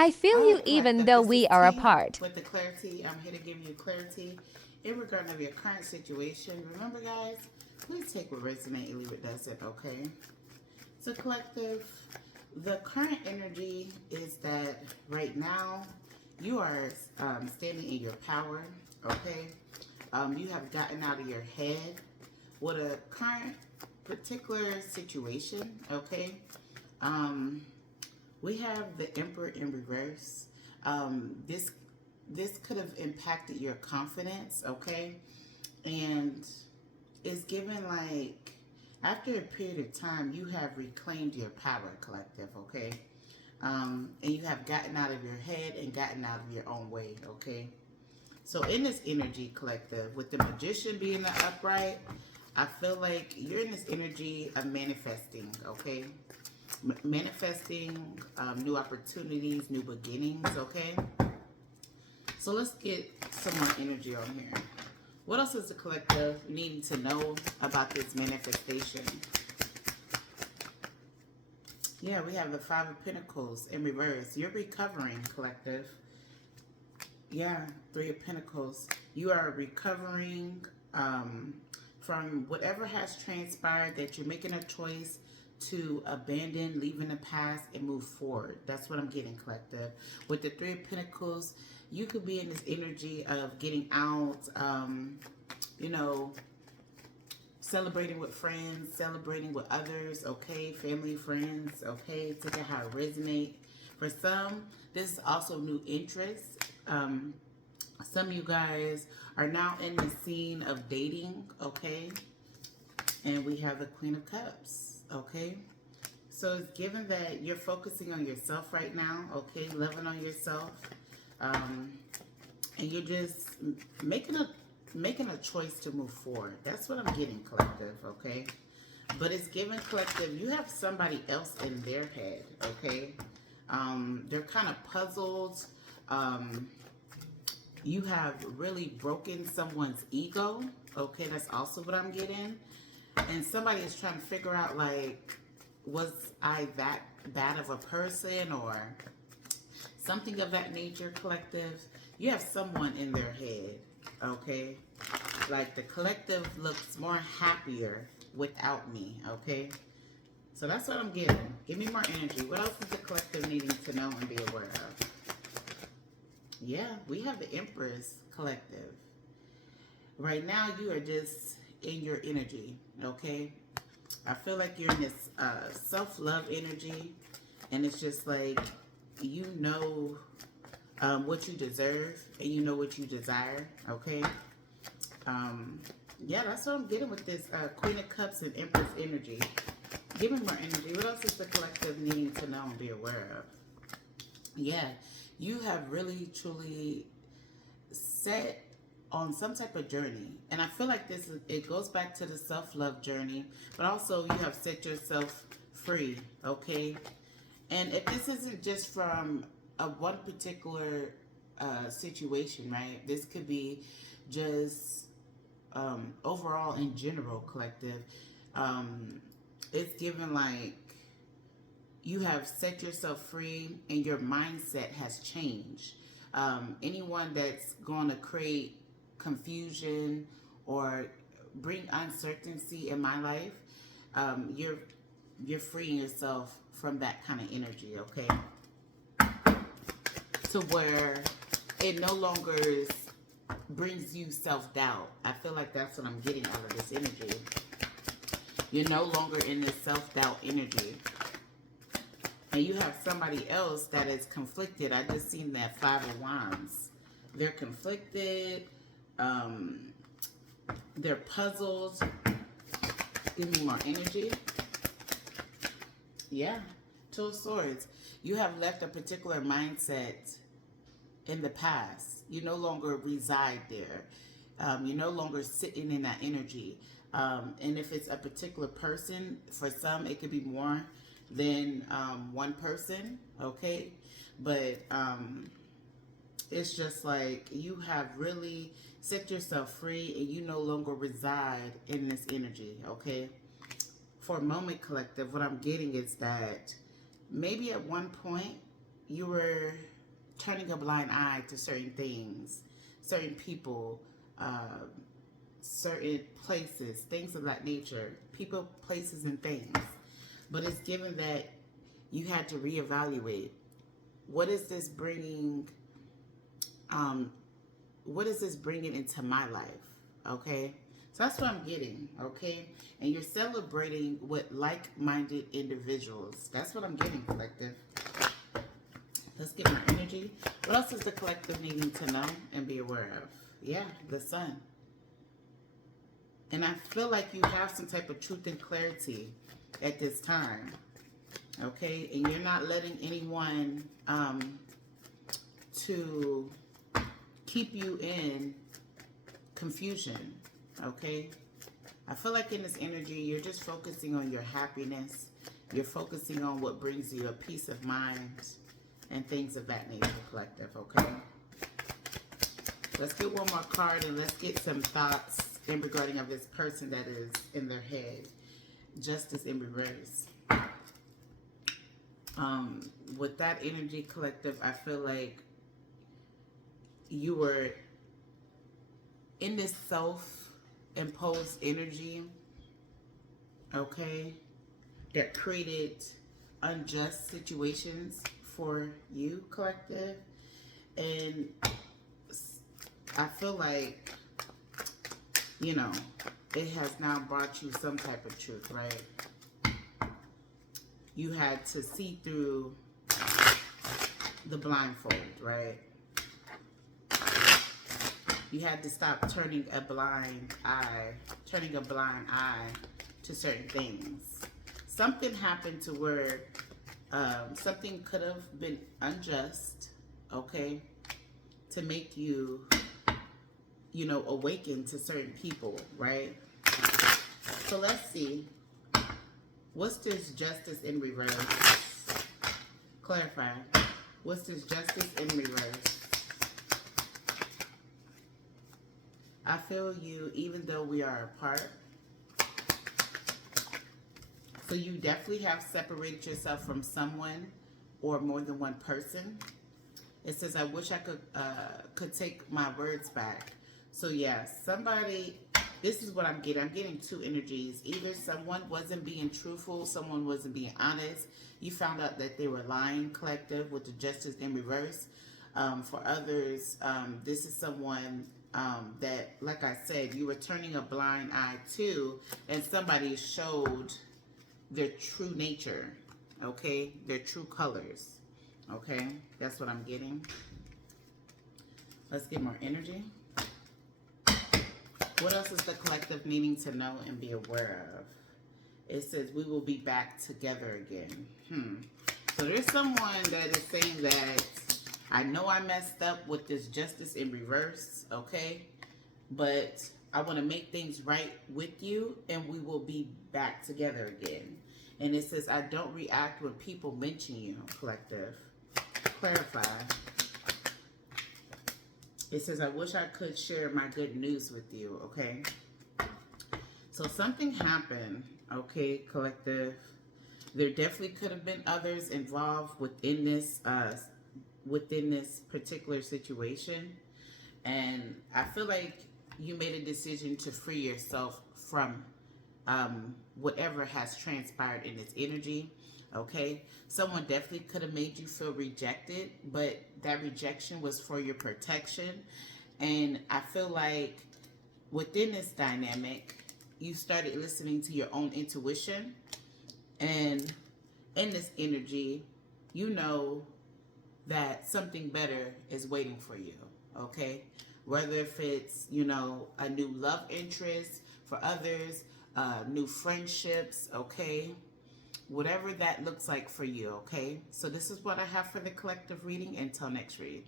I feel All you right, even collective. though This is we are T apart. with the clarity. I'm here to give you clarity in regard of your current situation. Remember, guys, please take what resonates and leave what doesn't. Okay. So, collective, the current energy is that right now you are standing in your power. Okay. You have gotten out of your head with a current particular situation. Okay. Um, we have the Emperor in reverse. This could have impacted your confidence, okay? And it's given like after a period of time, you have reclaimed your power, collective, okay? And you have gotten out of your head and gotten out of your own way, okay? So in this energy, collective, with the Magician being the upright, I feel like you're in this energy of manifesting, okay? Manifesting new opportunities, new beginnings, okay? So let's get some more energy on here. What else is the collective needing to know about this manifestation? Yeah, we have the Five of Pentacles in reverse. You're recovering, collective. Yeah, Three of Pentacles. You are recovering from whatever has transpired, that you're making a choice to abandon, leaving the past, and move forward. That's what I'm getting, collective. With the Three of Pentacles, you could be in this energy of getting out, you know, celebrating with friends, celebrating with others, okay? Family, friends, okay? Take it how it resonates. For some, this is also new interests. Some of you guys are now in the scene of dating, okay? And we have the Queen of Cups, okay? So it's given that you're focusing on yourself right now, okay? Loving on yourself. And you're just making a choice to move forward. That's what I'm getting, collective, okay? But it's given, collective, you have somebody else in their head, okay? They're kind of puzzled. You have really broken someone's ego, okay? That's also what I'm getting. And somebody is trying to figure out, like, was I that bad of a person or something of that nature, collective? You have someone in their head, okay? Like the collective looks more happier without me, okay? So that's what I'm getting. Give me more energy. What else is the collective needing to know and be aware of? Yeah, we have the Empress, collective. Right now, you are just in your energy, okay? I feel like you're in this self-love energy, and it's just like you know what you deserve and you know what you desire, okay? Yeah, that's what I'm getting with this Queen of Cups and Empress energy. Give me more energy. What else is the collective needing to know and be aware of? Yeah, you have really, truly set on some type of journey. And I feel like it goes back to the self-love journey, but also you have set yourself free, okay? And if this isn't just from a one particular situation, right? This could be just overall in general, collective. Um, it's given like you have set yourself free and your mindset has changed. Anyone that's going to create confusion or bring uncertainty in my life, um, you're you're freeing yourself from that kind of energy, okay? To where it no longer brings you self-doubt. I feel like that's what I'm getting out of this energy. You're no longer in this self-doubt energy. And you have somebody else that is conflicted. I just seen that Five of Wands. They're conflicted. Um, they're puzzled. Give me more energy. Yeah. Two of Swords. You have left a particular mindset in the past. You no longer reside there. You're no longer sitting in that energy. And if it's a particular person, for some it could be more than one person, okay? But it's just like you have really set yourself free and you no longer reside in this energy, okay? For a moment, collective, what I'm getting is that maybe at one point you were turning a blind eye to certain things, certain people, uh, certain places, things of that nature, people, places, and things. But it's given that you had to reevaluate. What is this bringing? Um, what is this bringing into my life? Okay, so that's what I'm getting. Okay, and you're celebrating with like-minded individuals. That's what I'm getting, collective. Let's get more energy. What else is the collective needing to know and be aware of? Yeah, the sun. And I feel like you have some type of truth and clarity at this time. Okay? And you're not letting anyone to keep you in confusion. Okay? I feel like in this energy, you're just focusing on your happiness. You're focusing on what brings you a peace of mind and things of that nature, collective. Okay? Let's get one more card and let's get some thoughts in regarding of this person that is in their head. Justice in reverse. With that energy, collective, I feel like you were in this self-imposed energy, okay, that created unjust situations for you, collective. And I feel like, you know, it has now brought you some type of truth, right? You had to see through the blindfold, right? You had to stop turning a blind eye to certain things. Something happened to where something could have been unjust, okay, to make you, you know, awaken to certain people, right? So let's see. What's this justice in reverse? Clarify. What's this justice in reverse? I feel you even though we are apart. So you definitely have separated yourself from someone or more than one person. It says, I wish I could take my words back. So yeah, somebody, this is what I'm getting. I'm getting two energies. Either someone wasn't being truthful, someone wasn't being honest. You found out that they were lying, collective, with the justice in reverse. For others, this is someone that, like I said, you were turning a blind eye to, and somebody showed their true nature, okay? Their true colors, okay? That's what I'm getting. Let's get more energy. What else is the collective needing to know and be aware of? It says, we will be back together again. So there's someone that is saying that, I know I messed up with this justice in reverse, okay? But I want to make things right with you, and we will be back together again. And it says, I don't react when people mention you, collective. Clarify. It says, I wish I could share my good news with you, okay? So something happened, okay, collective. There definitely could have been others involved within this particular situation. And I feel like you made a decision to free yourself from whatever has transpired in this energy, okay? Someone definitely could have made you feel rejected, but that rejection was for your protection. And I feel like within this dynamic, you started listening to your own intuition. And in this energy, you know that something better is waiting for you, okay? Whether if it's, you know, a new love interest, for others, new friendships, okay? Whatever that looks like for you, okay? So this is what I have for the collective reading. Until next read.